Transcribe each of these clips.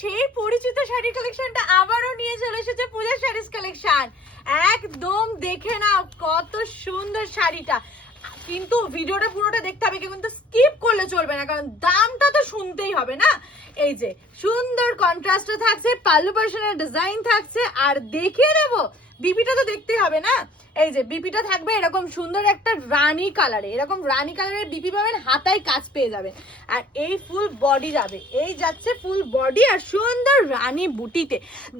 সেই পরিচিত শাড়ি কালেকশনটা আবারও নিয়ে চলে এসেছে পূজা শাড়িজ কালেকশন। একদম দেখে নাও কত সুন্দর শাড়িটা, কিন্তু ভিডিওটা পুরোটা দেখতে হবে, কিন্তু স্কিপ করলে চলবে না, কারণ দামটা তো শুনতেই হবে না। এই যে সুন্দর কন্ট্রাস্টে থাকছে, পাল্লু পার্সনের ডিজাইন থাকছে, আর দেখিয়ে দেবো বিপিটা তো দেখতেই হবে না। এই যে বিপিটা থাকবে এরকম সুন্দর একটা রানী কালারে, এরকম রানী কালারের বিপি পাবেন, হাতায় কাজ পেয়ে যাবেন। আর এই ফুল বডি যাবে, এই যাচ্ছে ফুল বডি আর সুন্দর রানী বুটিতে।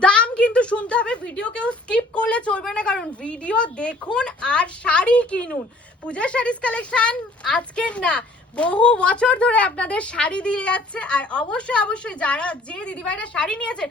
দাম কিন্তু শুনতে হবে, ভিডিও কেউ স্কিপ করলে চলবে না, কারণ ভিডিও দেখুন আর শাড়ি কিনুন। পূজা শাড়িজ কালেকশন আজকের না, বহু বছর ধরে আপনাদের শাড়ি দিয়ে যাচ্ছে। আর অবশ্যই যারা যে দিদিভাইরা শাড়ি নিয়েছে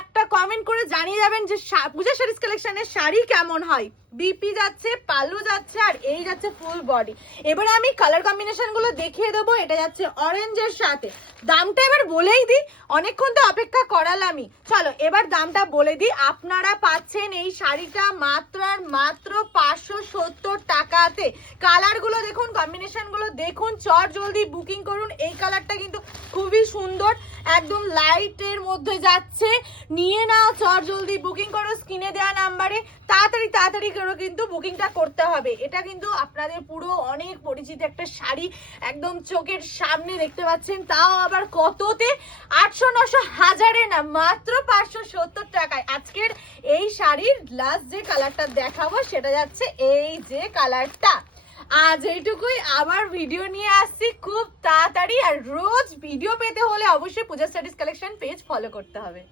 একটা কমেন্ট করে জানিয়ে যাবেন যে পূজা শাড়িজ কালেকশনের শাড়ি কেমন হয়। বিপি যাচ্ছে, পাল্লু যাচ্ছে, আর এই যাচ্ছে ফুল বডি। এবারে আমি কালার কম্বিনেশন গুলো দেখিয়ে দেবো। এটা যাচ্ছে অরেঞ্জের সাথে। দামটা এবার বলেই দিই, অনেকক্ষণ তো অপেক্ষা করালামই, চলো এবার দামটা বলে দিই। আপনারা পাচ্ছেন এই শাড়িটা মাত্র আর মাত্র 570 টাকাতে। কালার গুলো দেখুন, কম্বিনেশন গুলো দেখুন, চট জলদি বুকিং করুন। এই কালারটা কিন্তু খুবই সুন্দর, একদম লাইটের মধ্যে যাচ্ছে। নিয়ে নাও, চট জলদি বুকিং করো স্ক্রিনে দেওয়া নাম্বারে। তাড়াতাড়ি করে কিন্তু বুকিংটা করতে হবে। এটা কিন্তু আপনাদের পুরো অনেক পরিচিত একটা শাড়ি, একদম চোখের সামনে দেখতে পাচ্ছেন, তাও আবার কততে? 800-900 হাজারে না, মাত্র 570 টাকায়। আজকের এই শাড়ির লাস্ট যে কালারটা দেখাবো সেটা যাচ্ছে এই যে কালারটা। আজ এইটুকুই, আবার ভিডিও নিয়ে আসছি খুব তাড়াতাড়ি। আর রোজ ভিডিও পেতে হলে অবশ্যই পূজা শাড়িজ কালেকশন পেজ ফলো করতে হবে।